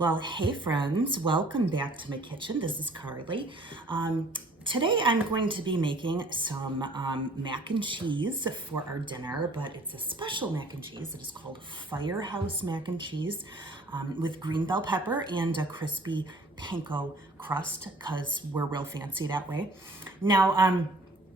Well, hey friends, welcome back to my kitchen. This is Carly. Today I'm going to be making some mac and cheese for our dinner, but it's a special mac and cheese. It is called Firehouse mac and cheese with green bell pepper and a crispy panko crust because we're real fancy that way. Now,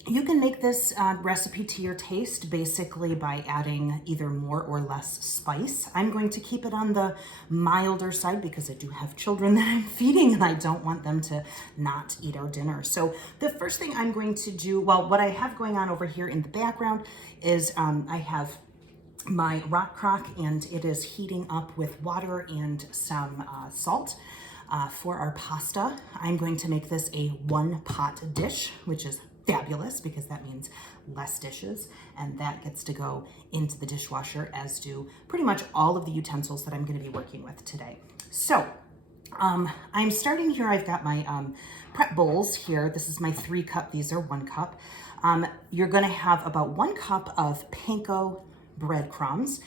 you can make this recipe to your taste basically by adding either more or less spice. I'm going to keep it on the milder side because I do have children that I'm feeding and I don't want them to not eat our dinner. So the first thing I'm going to do, well, what I have going on over here in the background is I have my rock crock and it is heating up with water and some salt. For our pasta, I'm going to make this a one pot dish, which is fabulous because that means less dishes, and that gets to go into the dishwasher, as do pretty much all of the utensils that I'm going to be working with today. So I'm starting here. I've got my prep bowls here. This is my 3 cup. These are 1 cup. You're going to have about 1 cup of panko breadcrumbs.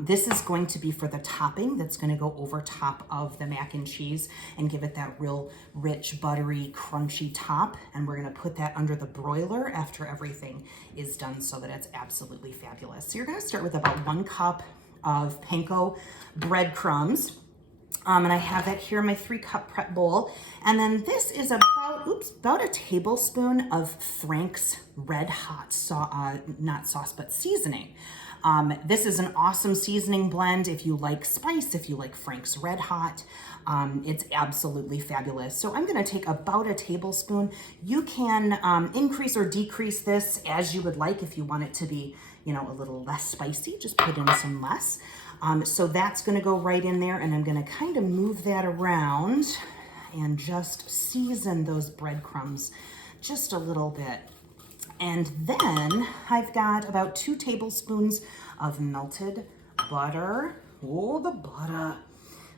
This is going to be for the topping that's going to go over top of the mac and cheese and give it that real rich, buttery, crunchy top. And we're going to put that under the broiler after everything is done so that it's absolutely fabulous. So you're going to start with about 1 cup of panko breadcrumbs. And I have that here in my 3 cup prep bowl. And then this is about a tablespoon of Frank's Red Hot, not sauce, but seasoning. This is an awesome seasoning blend if you like spice, if you like Frank's Red Hot. It's absolutely fabulous. So I'm gonna take about a tablespoon. You can increase or decrease this as you would like. If you want it to be, a little less spicy, just put in some less. So that's gonna go right in there, and I'm gonna kind of move that around and just season those breadcrumbs just a little bit. And then I've got about 2 tablespoons of melted butter. Oh, the butter.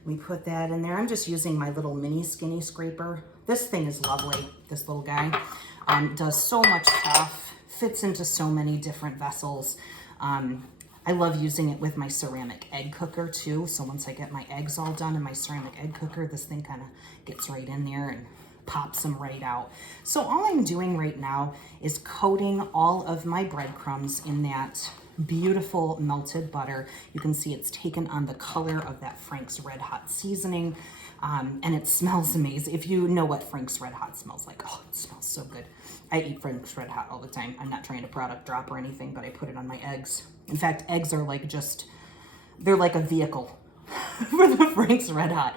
We put that in there. I'm just using my little mini skinny scraper. This thing is lovely, this little guy. Does so much stuff, fits into so many different vessels. I love using it with my ceramic egg cooker too. So once I get my eggs all done in my ceramic egg cooker, this thing kind of gets right in there and pops them right out. So all I'm doing right now is coating all of my breadcrumbs in that beautiful melted butter. You can see it's taken on the color of that Frank's Red Hot seasoning, and it smells amazing. If you know what Frank's Red Hot smells like, oh, it smells so good. I eat Frank's Red Hot all the time. I'm not trying to product drop or anything, but I put it on my eggs. In fact, eggs are like they're like a vehicle for the Frank's Red Hot.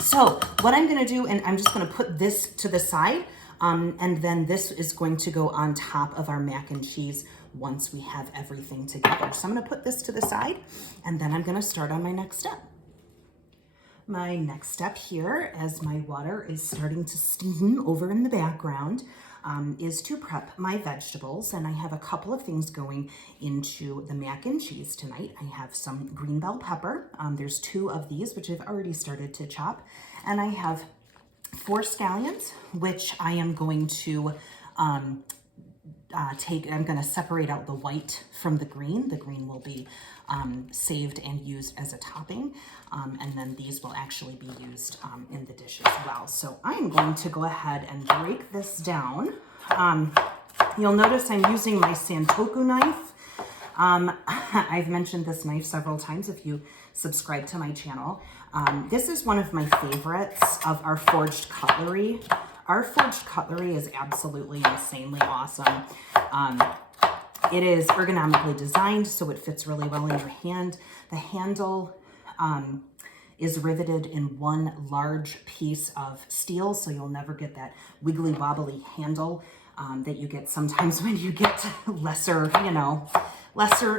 So what I'm gonna do, and I'm just gonna put this to the side, and then this is going to go on top of our mac and cheese once we have everything together. So I'm gonna put this to the side, and then I'm gonna start on my next step. My next step here, as my water is starting to steam over in the background, is to prep my vegetables. And I have a couple of things going into the mac and cheese tonight. I have some green bell pepper. There's 2 of these, which I've already started to chop. And I have 4 scallions, which I am going to I'm going to separate out the white from the green. The green will be saved and used as a topping. And then these will actually be used in the dish as well. So I'm going to go ahead and break this down. You'll notice I'm using my Santoku knife. I've mentioned this knife several times if you subscribe to my channel. This is one of my favorites of our forged cutlery. Our forged cutlery is absolutely insanely awesome. It is ergonomically designed, so it fits really well in your hand. The handle is riveted in one large piece of steel, so you'll never get that wiggly wobbly handle that you get sometimes when you get lesser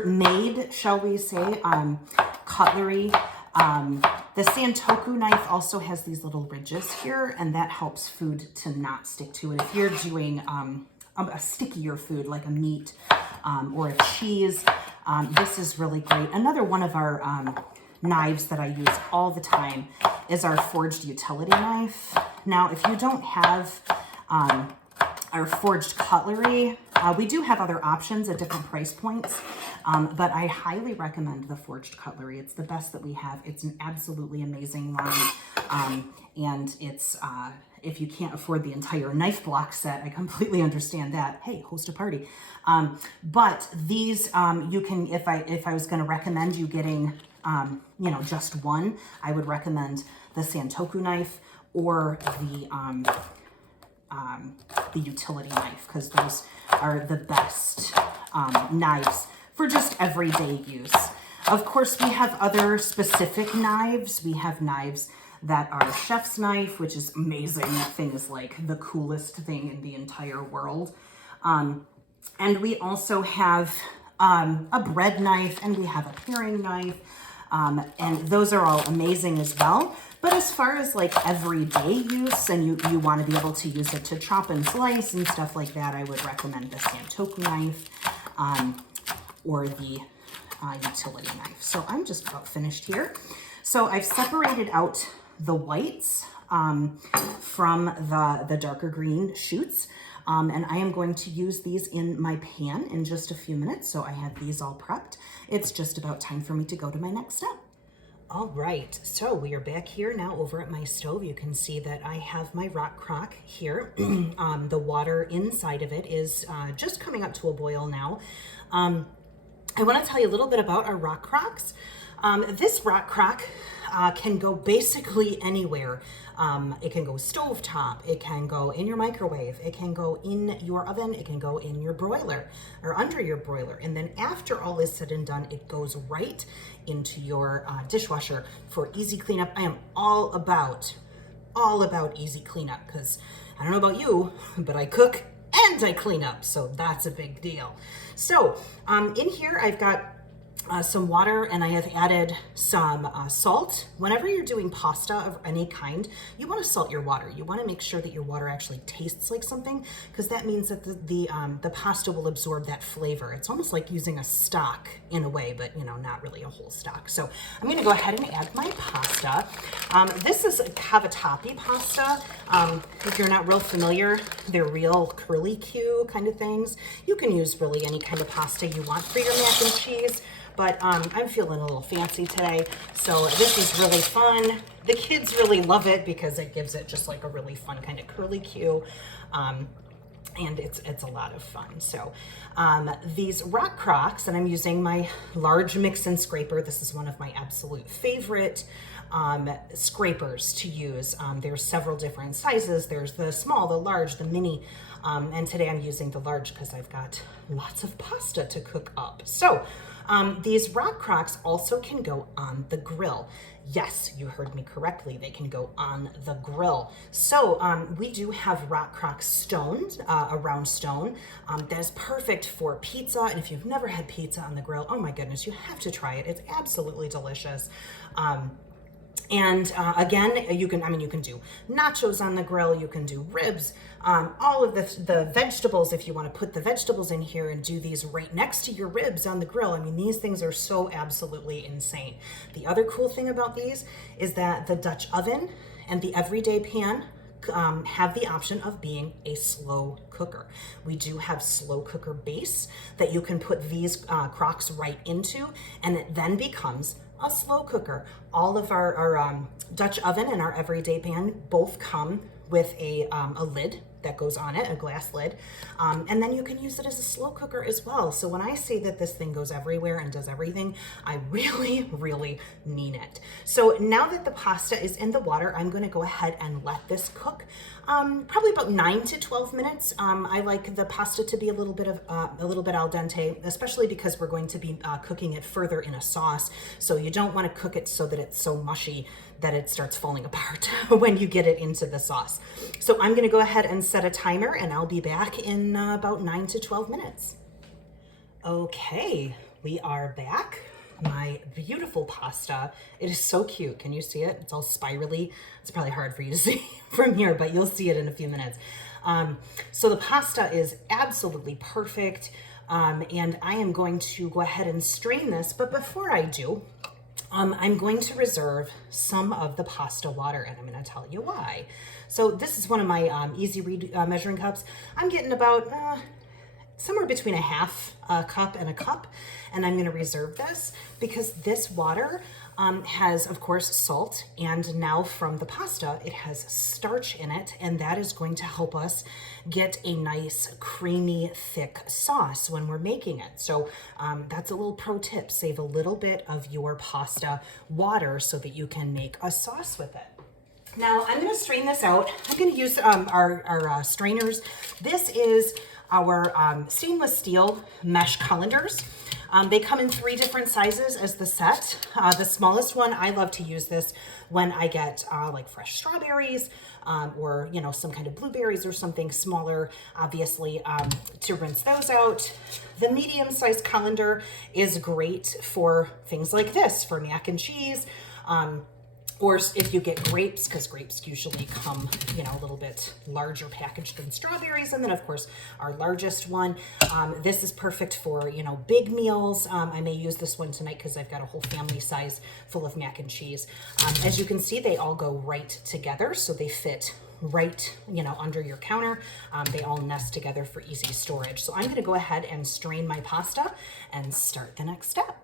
made, shall we say, cutlery. The Santoku knife also has these little ridges here, and that helps food to not stick to it. If you're doing a stickier food like a meat or a cheese, this is really great. Another one of our knives that I use all the time is our forged utility knife. Now, if you don't have our forged cutlery. We do have other options at different price points, but I highly recommend the forged cutlery. It's the best that we have. It's an absolutely amazing line, and it's if you can't afford the entire knife block set, I completely understand that. Hey, host a party. But these you can, if I was going to recommend you getting you know, just one, I would recommend the Santoku knife or the utility knife, because those are the best knives for just everyday use. Of course, we have other specific knives. We have knives that are chef's knife, which is amazing. That thing is like the coolest thing in the entire world. And we also have a bread knife, and we have a paring knife. And those are all amazing as well. But as far as like everyday use, and you want to be able to use it to chop and slice and stuff like that, I would recommend the Santoku knife or the utility knife. So I'm just about finished here. So I've separated out the whites from the darker green shoots. And I am going to use these in my pan in just a few minutes. So I have these all prepped. It's just about time for me to go to my next step. All right, so we are back here now over at my stove. You can see that I have my rock crock here. The water inside of it is just coming up to a boil now. I want to tell you a little bit about our rock crocks. This rock crock can go basically anywhere. It can go stovetop, it can go in your microwave, it can go in your oven, it can go in your broiler or under your broiler. And then after all is said and done, it goes right into your dishwasher for easy cleanup. I am all about easy cleanup, because I don't know about you, but I cook and I clean up, so that's a big deal. So in here I've got some water, and I have added some salt. Whenever you're doing pasta of any kind, you want to salt your water. You want to make sure that your water actually tastes like something, because that means that the pasta will absorb that flavor. It's almost like using a stock in a way, but you know, not really a whole stock. So I'm going to go ahead and add my pasta. This is cavatappi pasta. If you're not real familiar, they're real curly Q kind of things. You can use really any kind of pasta you want for your mac and cheese. But I'm feeling a little fancy today, so this is really fun. The kids really love it because it gives it just like a really fun kind of curly Q, and it's a lot of fun. So these rock crocks, and I'm using my large mix and scraper. This is one of my absolute favorite scrapers to use. There's several different sizes. There's the small, the large, the mini, and today I'm using the large because I've got lots of pasta to cook up. So these rock crocks also can go on the grill. Yes, you heard me correctly. They can go on the grill. So we do have rock crock stoned, a round stone. That is perfect for pizza. And if you've never had pizza on the grill, oh my goodness, you have to try it. It's absolutely delicious. And again, you can do nachos on the grill, you can do ribs, all of the vegetables, if you want to put the vegetables in here and do these right next to your ribs on the grill. I mean, these things are so absolutely insane. The other cool thing about these is that the Dutch oven and the everyday pan have the option of being a slow cooker. We do have slow cooker base that you can put these crocks right into, and it then becomes a slow cooker. All of our Dutch oven and our everyday pan both come with a lid that goes on it, a glass lid, and then you can use it as a slow cooker as well. So when I say that this thing goes everywhere and does everything, I really, really mean it. So now that the pasta is in the water, I'm going to go ahead and let this cook probably about 9 to 12 minutes. I like the pasta to be a little bit al dente, especially because we're going to be cooking it further in a sauce. So you don't want to cook it so that it's so mushy that it starts falling apart when you get it into the sauce. So I'm gonna go ahead and set a timer, and I'll be back in about 9 to 12 minutes. Okay, we are back. My beautiful pasta. It is so cute. Can you see it? It's all spirally. It's probably hard for you to see from here, but you'll see it in a few minutes. So the pasta is absolutely perfect. And I am going to go ahead and strain this. But before I do, I'm going to reserve some of the pasta water, and I'm going to tell you why. So this is one of my easy read measuring cups. I'm getting about somewhere between a half cup and a cup, and I'm going to reserve this because this water has, of course, salt, and now from the pasta, it has starch in it, and that is going to help us get a nice, creamy, thick sauce when we're making it. So that's a little pro tip. Save a little bit of your pasta water so that you can make a sauce with it. Now, I'm going to strain this out. I'm going to use our strainers. This is our stainless steel mesh colanders. They come in 3 different sizes as the set. The smallest one, I love to use this when I get like fresh strawberries or, you know, some kind of blueberries or something smaller, obviously, to rinse those out. The medium-sized colander is great for things like this, for mac and cheese, or if you get grapes, because grapes usually come, you know, a little bit larger packaged than strawberries. And then, of course, our largest one. This is perfect for, you know, big meals. I may use this one tonight because I've got a whole family size full of mac and cheese. As you can see, they all go right together, so they fit right, you know, under your counter. They all nest together for easy storage. So I'm going to go ahead and strain my pasta and start the next step.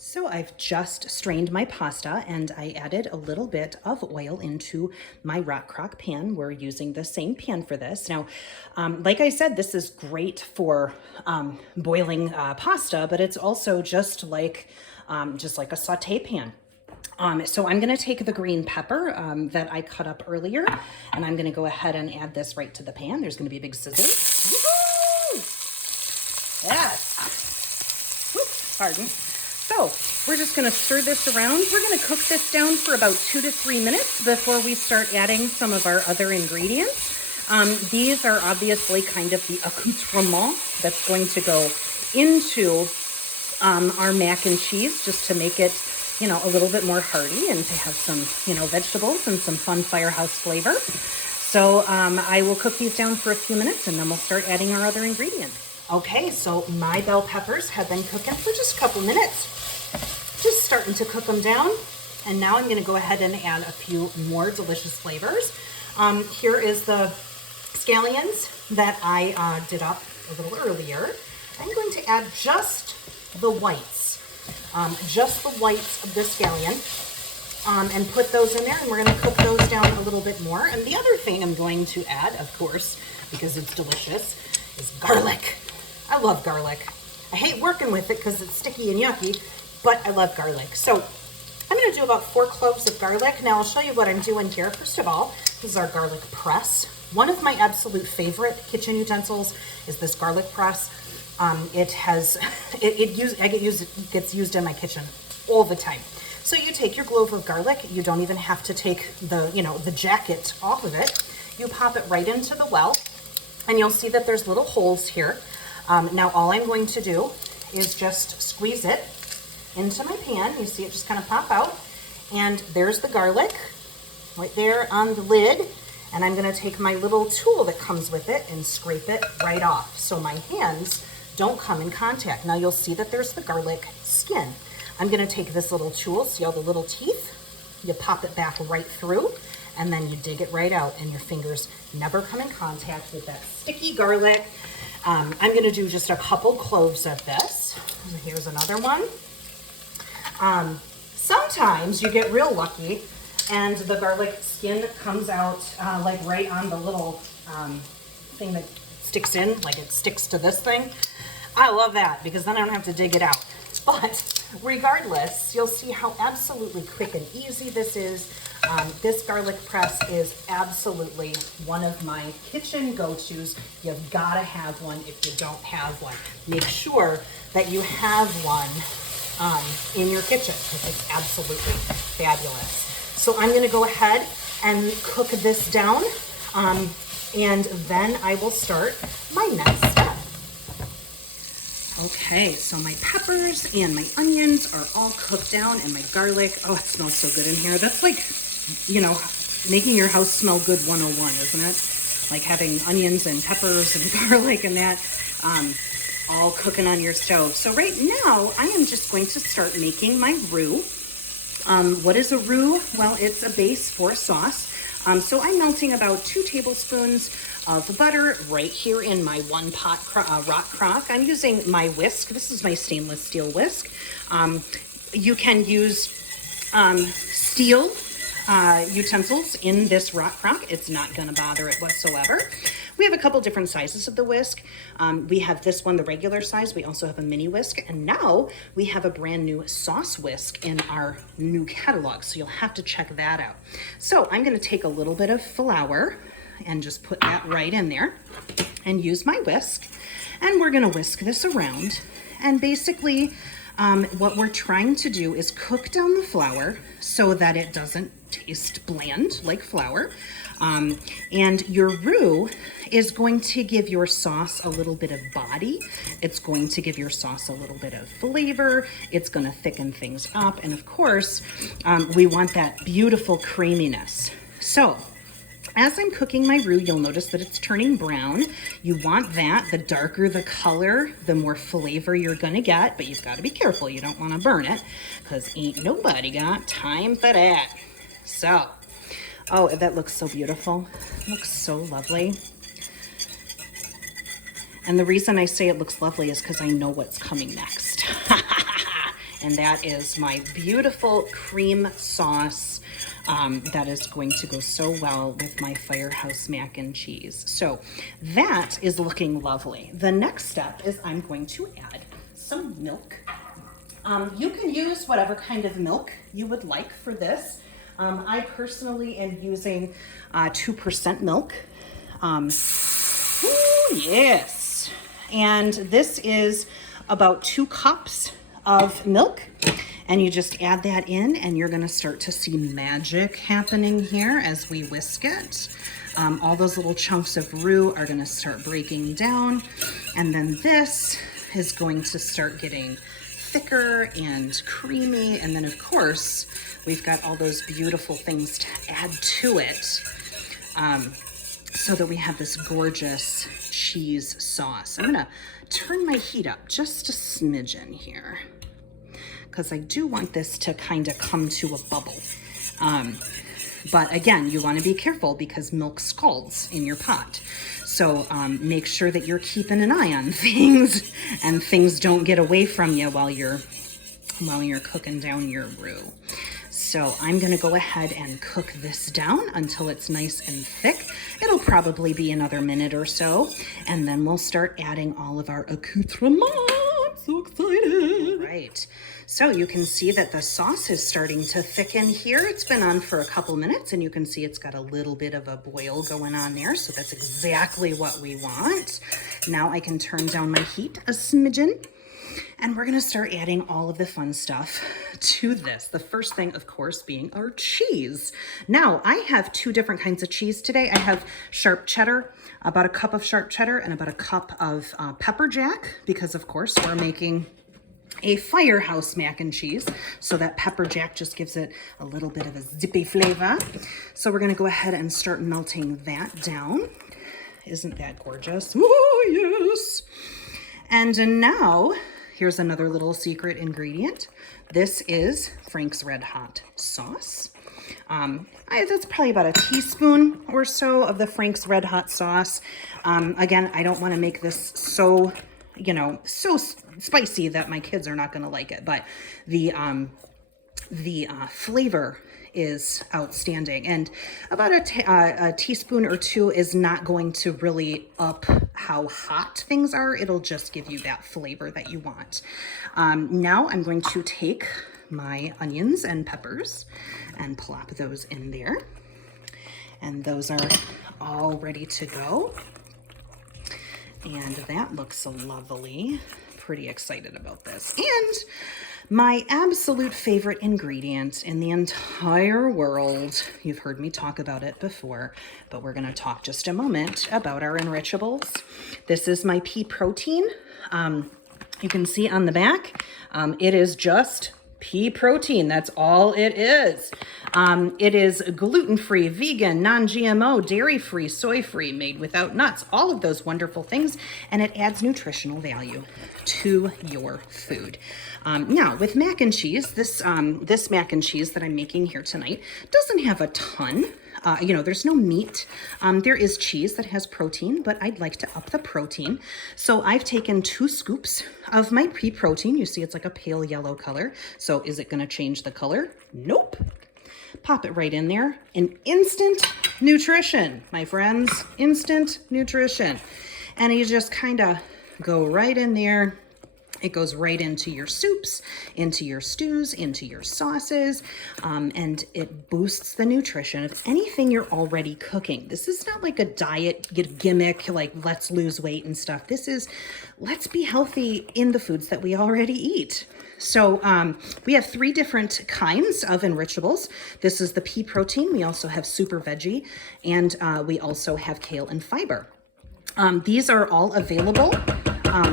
So I've just strained my pasta, and I added a little bit of oil into my rock crock pan. We're using the same pan for this. Now, like I said, this is great for boiling pasta, but it's also just like a saute pan. So I'm going to take the green pepper that I cut up earlier, and I'm going to go ahead and add this right to the pan. There's going to be a big sizzle. Woo-hoo! Yes. Whoops, pardon. So we're just going to stir this around. We're going to cook this down for about 2 to 3 minutes before we start adding some of our other ingredients. These are obviously kind of the accoutrement that's going to go into our mac and cheese, just to make it, you know, a little bit more hearty and to have some, you know, vegetables and some fun Firehouse flavor. So I will cook these down for a few minutes, and then we'll start adding our other ingredients. Okay, so my bell peppers have been cooking for just a couple minutes. Just starting to cook them down. And now I'm going to go ahead and add a few more delicious flavors. Here is the scallions that I did up a little earlier. I'm going to add just the whites of the scallion, and put those in there, and we're going to cook those down a little bit more. And the other thing I'm going to add, of course, because it's delicious, is garlic. I love garlic. I hate working with it because it's sticky and yucky, but I love garlic. So I'm going to do about 4 cloves of garlic. Now I'll show you what I'm doing here. First of all, this is our garlic press. One of my absolute favorite kitchen utensils is this garlic press. It gets used in my kitchen all the time. So you take your clove of garlic. You don't even have to take the jacket off of it. You pop it right into the well, and you'll see that there's little holes here. Now all I'm going to do is just squeeze it into my pan. You see it just kind of pop out, and there's the garlic right there on the lid. And I'm going to take my little tool that comes with it and scrape it right off so my hands don't come in contact. Now you'll see that there's the garlic skin. I'm going to take this little tool, see all the little teeth? You pop it back right through, and then you dig it right out, and your fingers never come in contact with that sticky garlic. I'm going to do just a couple cloves of this. Here's another one. Sometimes you get real lucky, and the garlic skin comes out like right on the little thing that sticks in, like it sticks to this thing. I love that because then I don't have to dig it out. But regardless, you'll see how absolutely quick and easy this is. This garlic press is absolutely one of my kitchen go-tos. You've got to have one if you don't have one. Make sure that you have one in your kitchen because it's absolutely fabulous. So I'm going to go ahead and cook this down, and then I will start my next step. Okay, so my peppers and my onions are all cooked down, and my garlic, oh, it smells so good in here. That's like, you know, making your house smell good 101, isn't it? Like having onions and peppers and garlic and that all cooking on your stove. So right now, I am just going to start making my roux. What is a roux? Well, it's a base for a sauce. So I'm melting about 2 tablespoons of butter right here in my 1-pot rock crock. I'm using my whisk. This is my stainless steel whisk. You can use steel utensils in this rock crock. It's not going to bother it whatsoever. We have a couple different sizes of the whisk. We have this one, the regular size. We also have a mini whisk. And now we have a brand new sauce whisk in our new catalog. So you'll have to check that out. So I'm going to take a little bit of flour and just put that right in there and use my whisk. And we're going to whisk this around. And basically what we're trying to do is cook down the flour so that it doesn't taste bland like flour. And your roux is going to give your sauce a little bit of body. It's going to give your sauce a little bit of flavor. It's going to thicken things up. And of course, we want that beautiful creaminess. So as I'm cooking my roux, you'll notice that it's turning brown. You want that. The darker the color, the more flavor you're gonna get, but you've got to be careful. You don't want to burn it because ain't nobody got time for that. So, oh, that looks so beautiful. It looks so lovely. And the reason I say it looks lovely is because I know what's coming next. And that is my beautiful cream sauce that is going to go so well with my Firehouse mac and cheese. So that is looking lovely. The next step is I'm going to add some milk. You can use whatever kind of milk you would like for this. I personally am using 2% milk. Ooh, yes. And this is about 2 cups of milk. And you just add that in and you're gonna start to see magic happening here as we whisk it. All those little chunks of roux are gonna start breaking down. And then this is going to start getting thicker and creamy. And then of course, we've got all those beautiful things to add to it so that we have this gorgeous cheese sauce. I'm gonna turn my heat up just a smidgen here, because I do want this to kind of come to a bubble. But again, you want to be careful because milk scalds in your pot. So make sure that you're keeping an eye on things and things don't get away from you while you're cooking down your roux. So I'm going to go ahead and cook this down until it's nice and thick. It'll probably be another minute or so, and then we'll start adding all of our accoutrements. I'm so excited. Right. So you can see that the sauce is starting to thicken here. It's been on for a couple minutes and you can see it's got a little bit of a boil going on there. So that's exactly what we want. Now I can turn down my heat a smidgen and we're gonna start adding all of the fun stuff to this. The first thing, of course, being our cheese. Now I have 2 different kinds of cheese today. I have sharp cheddar, about a cup of sharp cheddar and about a cup of pepper jack, because of course we're making a Firehouse mac and cheese, so that pepper jack just gives it a little bit of a zippy flavor. So we're gonna go ahead and start melting that down. Isn't that gorgeous? Oh, yes. And now, here's another little secret ingredient. This is Frank's Red Hot sauce. That's probably about a teaspoon or so of the Frank's Red Hot sauce. Again, I don't wanna make this so, so spicy that my kids are not going to like it, but the flavor is outstanding, and about a teaspoon or 2 is not going to really up how hot things are. It'll just give you that flavor that you want. Now I'm going to take my onions and peppers and plop those in there, and those are all ready to go. And that looks lovely. Pretty excited about this. And my absolute favorite ingredient in the entire world, you've heard me talk about it before, but we're gonna talk just a moment about our enrichables. This is my pea protein. You can see on the back, it is just Pea protein, that's all it is. It is gluten-free, vegan, non-GMO, dairy-free, soy-free, made without nuts, all of those wonderful things, and it adds nutritional value to your food. Now, with mac and cheese, this mac and cheese that I'm making here tonight doesn't have a ton. There's no meat. There is cheese that has protein, but I'd like to up the protein. So I've taken 2 scoops of my pea protein. You see it's like a pale yellow color. So is it going to change the color? Nope. Pop it right in there. And instant nutrition, my friends. Instant nutrition. And you just kind of go right in there. It goes right into your soups, into your stews, into your sauces, and it boosts the nutrition of anything you're already cooking. This is not like a diet gimmick, like let's lose weight and stuff. This is let's be healthy in the foods that we already eat. So we have 3 different kinds of enrichables. This is the pea protein. We also have super veggie, and we also have kale and fiber. These are all available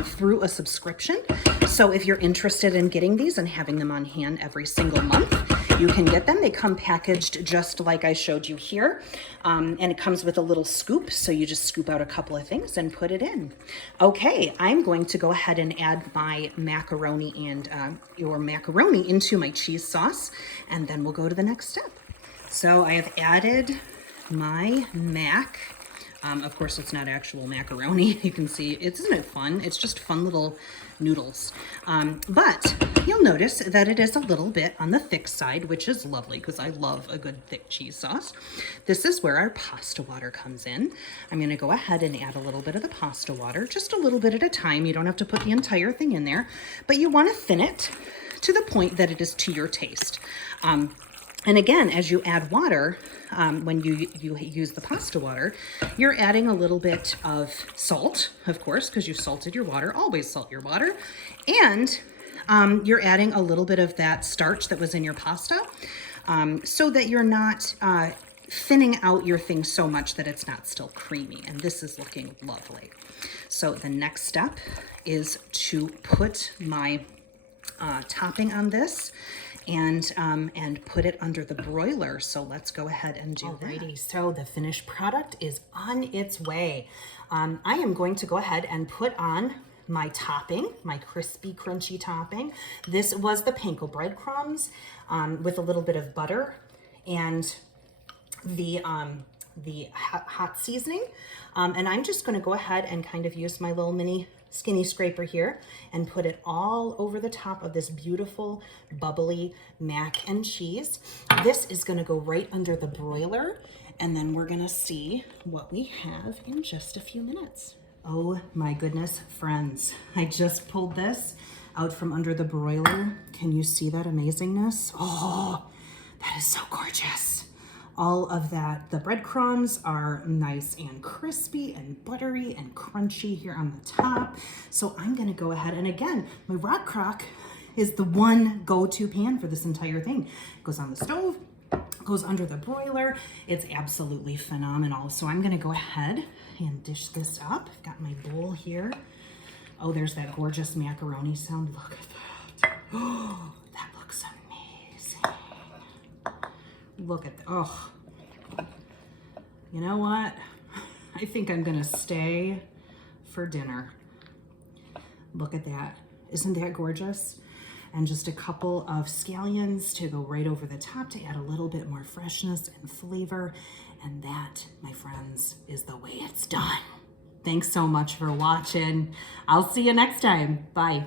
through a subscription. So if you're interested in getting these and having them on hand every single month, you can get them. They come packaged just like I showed you here. And it comes with a little scoop. So you just scoop out a couple of things and put it in. Okay, I'm going to go ahead and add my macaroni and your macaroni into my cheese sauce. And then we'll go to the next step. So I have added my mac. Of course, it's not actual macaroni. You can see, isn't it fun? It's just fun little noodles. But you'll notice that it is a little bit on the thick side, which is lovely because I love a good thick cheese sauce. This is where our pasta water comes in. I'm going to go ahead and add a little bit of the pasta water, just a little bit at a time. You don't have to put the entire thing in there, but you want to thin it to the point that it is to your taste. And again, as you add water, when you use the pasta water, you're adding a little bit of salt, of course, because you salted your water. Always salt your water. And you're adding a little bit of that starch that was in your pasta so that you're not thinning out your thing so much that it's not still creamy. And this is looking lovely. So the next step is to put my topping on this and put it under the broiler. So let's go ahead and do that. Alrighty, so the finished product is on its way. I am going to go ahead and put on my topping, my crispy, crunchy topping. This was the panko breadcrumbs with a little bit of butter and the hot seasoning. And I'm just going to go ahead and kind of use my little mini skinny scraper here and put it all over the top of this beautiful bubbly mac and cheese. This is going to go right under the broiler, and then we're going to see what we have in just a few minutes. Oh my goodness, friends, I just pulled this out from under the broiler. Can you see that amazingness? Oh, that is so gorgeous. All of that, the breadcrumbs are nice and crispy and buttery and crunchy here on the top. So I'm gonna go ahead, and again, my rock crock is the one go-to pan for this entire thing. It goes on the stove, goes under the broiler. It's absolutely phenomenal. So I'm gonna go ahead and dish this up. I've got my bowl here. Oh, there's that gorgeous macaroni sound. Look at that. Oh, that looks amazing. Look at that. Oh, you know what? I think I'm gonna stay for dinner. Look at that. Isn't that gorgeous? And just a couple of scallions to go right over the top to add a little bit more freshness and flavor. And that, my friends, is the way it's done. Thanks so much for watching. I'll see you next time. Bye.